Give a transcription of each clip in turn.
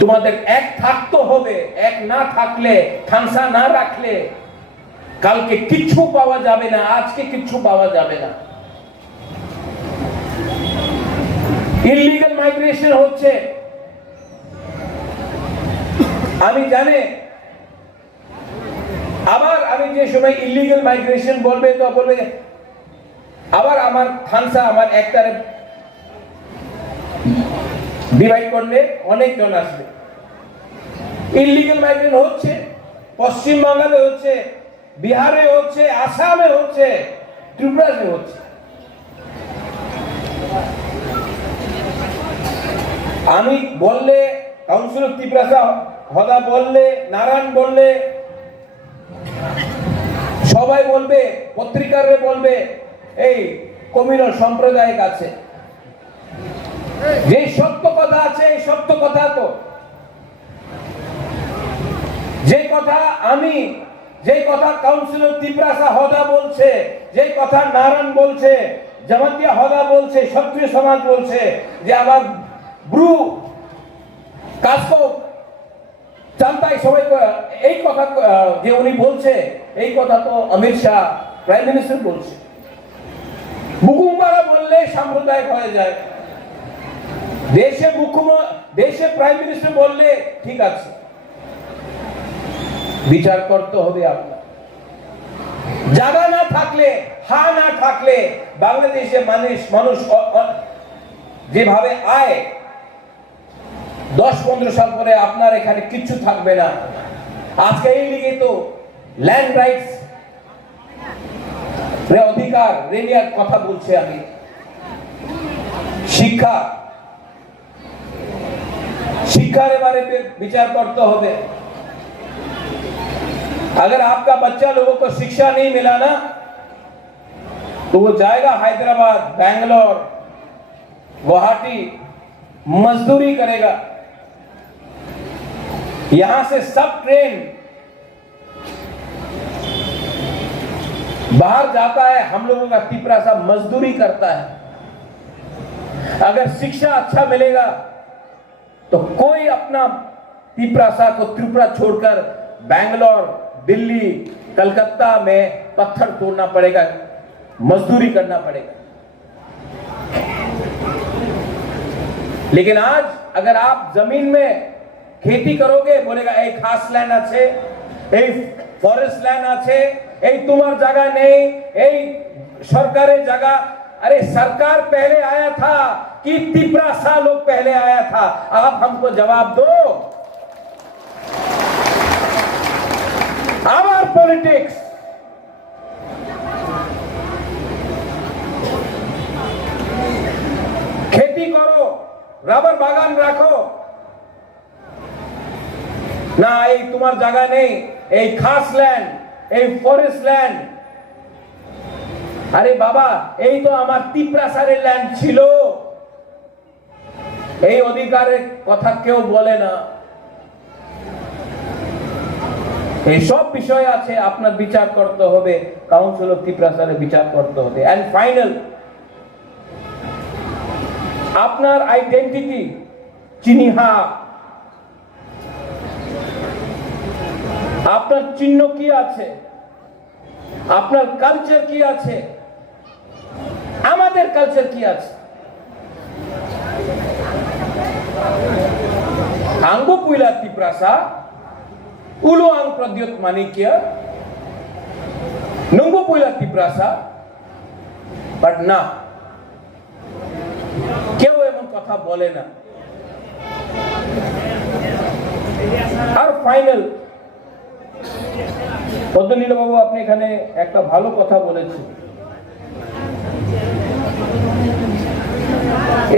তোমাদের এক থাকতে হবে, এক না থাকলে, খানসা না রাখলে কালকে কিচ্ছু পাওয়া যাবে না, আজকে কিচ্ছু পাওয়া যাবে না। ইললিগাল মাইগ্রেশন হচ্ছে, আমি জানি। আবার আমি যে সময় ইললিগাল মাইগ্রেশন বলবে তো বলবে আবার আমার খানসা আমার একটারে ডিভাইড করলে অনেক জন আসবে। ইললিগাল মাইগ্রেশন হচ্ছে, পশ্চিমবঙ্গে হচ্ছে, বিহারে হচ্ছে, আসামে হচ্ছে, ত্রিপুরাতে হচ্ছে। আমি বললে, কাউন্সিলর ত্রিপুরা হদা বললে, নারায়ণ বললে, সবাই বলবে, পত্রিকারে বলবে এই কমিউনাল সম্প্রদায় আছে। যে সত্য কথা আছে, এই সত্য কথা তো যে কথা আমি, যে কথা কাউন্সিলর ত্রিপুরা হদা বলছে, যে কথা নারায়ণ বলছে, জামাতিয়া হদা বলছে, ক্ষত্রিয় সমাজ বলছে, যে আবার ব্রু কাস্তো চান্তাই সবাই এই কথা যে উনি বলছে, এই কথা তো অমিত শাহ প্রাইম মিনিস্টার বলছে। মুকুম্বারা বললে সাম্প্রদায়িক হয়ে যায়। দেশে প্রাইম মিনিস্টার বললে ঠিক আছে, বিচার করতে হবে আপনার। জায়গা না থাকলে, হা না থাকলে বাংলাদেশে মানুষ যেভাবে আয় 10-15 সাল পরে আপনার এখানে কিচ্ছু থাকবে না। আজকে এই লিগে তো ল্যান্ড রাইটস অধিকার রেনিয়ার কথা বলছে। আমি শিক্ষার এবারে বিচার করতে হবে। अगर आपका बच्चा लोगों को शिक्षा नहीं मिला ना तो वो जाएगा हैदराबाद, बैंगलोर, गुवाहाटी, मजदूरी करेगा। यहां से सब ट्रेन बाहर जाता है, हम लोगों का त्रिपुरा सा मजदूरी करता है। अगर शिक्षा अच्छा मिलेगा तो कोई अपना त्रिपुरा को त्रिपुरा छोड़कर बैंगलोर, दिल्ली, कलकत्ता में पत्थर तोड़ना पड़ेगा, मजदूरी करना पड़ेगा। लेकिन आज अगर आप जमीन में खेती करोगे, बोलेगा एक खास लैंड আছে, এই ফরেস্ট ল্যান্ড আছে, এই তোমার জায়গা নেই, এই সরকারের জায়গা। अरे सरकार पहले आया था कि त्रिपुरा सा लोग पहले आया था? आप हमको जवाब दो। Our politics, खेती करो, रबर बागान রাখো না, এই তোমার জায়গা নেই, এই খাস ল্যান্ড, এই ফরেস্ট ল্যান্ড। আরে বাবা, এই তো আমার ত্রিপুরাসারের ল্যান্ড ছিল। এই অধিকারের কথা কেউ বলে না। এই সব বিষয় আছে, আপনার বিচার করতে হবে, কাউন্সিল অফ ত্রিপুরাসারে বিচার করতে হবে। এন্ড ফাইনাল, আপনার আইডেন্টিটি চিহ্নিহা, আপনার চিহ্ন কি আছে, আপনার কালচার কি আছে, আমাদের কালচার কি আছে। আঙ্গ পুইলা ত্রিপুরাসা উলো আং প্রদ্যোত মানিক্য নঙ্গো পুইলা ত্রিপুরাসা, বাট না, কেউ এমন কথা বলে না। আর ফাইনাল, পদ্মনীল বাবু আপনি এখানে একটা ভালো কথা বলেছেন।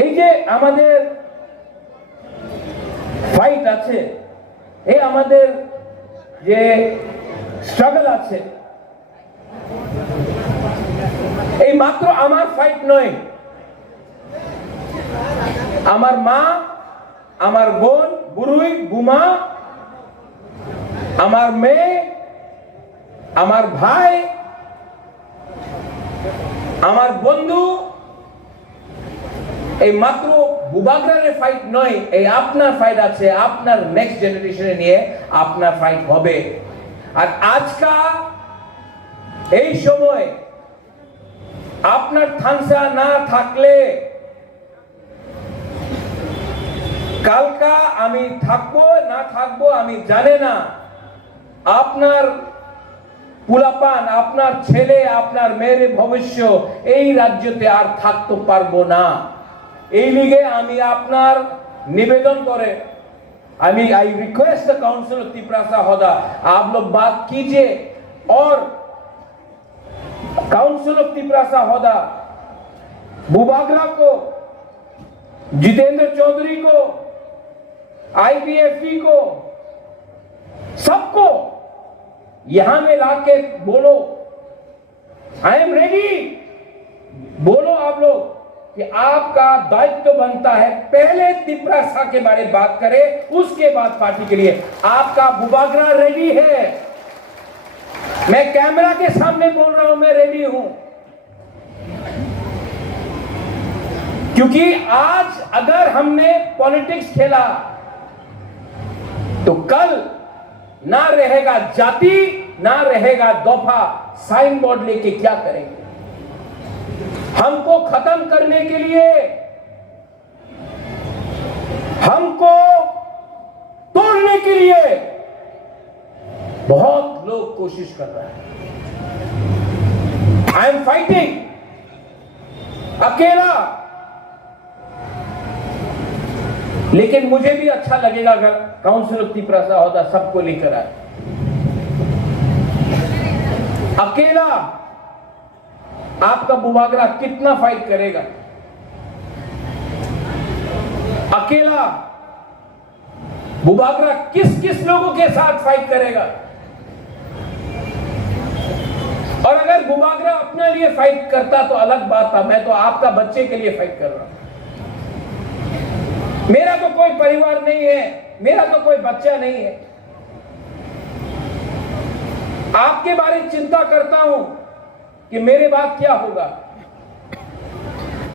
এই যে আমাদের ফাইট আছে, এই আমাদের যে স্ট্রাগল আছে, এই মাত্র আমার ফাইট নয়। আমার মা, আমার বোন, বুড়ুই, বুমা, আমার মেয়ে, আমার ভাই, আমার বন্ধু, এই মাত্র বুবাগ্রারে ফাইট নয়, এই আপনার ফাইট আছে, আপনার নেক্সট জেনারেশনে নিয়ে আপনার ফাইট হবে। আর আজকা এই সময় আপনার থানসা না থাকলে কালকা আমি থাকবো না থাকবো আমি জানে না, আপনার পুলাপান, আপনার ছেলে, আপনার মেয়ের ভবিষ্য এই রাজ্যতে আর থাকতে পারবো না। এই লিগে আমি আপনার निवेदन करे, I request the council of Tiprasa Hoda, आप लोग बात कीजिए और काउंसिल ऑफ तिपरासा होदा बुबागरा को, जितेंद्र चौधरी को, IBFT को, सबको यहां में लाके बोलो आई एम रेडी। बोलो आप लोग कि आपका दायित्व बनता है पहले तिपरासा के बारे में बात करें, उसके बाद पार्टी के लिए। आपका बुबागरा रेडी है, मैं कैमरा के सामने बोल रहा हूं, मैं रेडी हूं। क्योंकि आज अगर हमने पॉलिटिक्स खेला तो कल ना रहेगा जाति, ना रहेगा दफा, साइन बोर्ड लेके क्या करेंगे? हमको खत्म करने के लिए, हमको तोड़ने के लिए बहुत लोग कोशिश कर रहे हैं। आई एम फाइटिंग अकेला, लेकिन मुझे भी अच्छा लगेगा अगर काउंसिल ऑफ तिपरासा होता सबको लेकर आए। अकेला आपका बुबागरा कितना फाइट करेगा? अकेला बुबागरा किस किस लोगों के साथ फाइट करेगा? और अगर बुबागरा अपने लिए फाइट करता तो अलग बात था, मैं तो आपका बच्चे के लिए फाइट कर रहा हूं। मेरा तो कोई परिवार नहीं है, मेरा तो कोई बच्चा नहीं है। आपके बारे में चिंता करता हूं कि मेरे बाद क्या होगा।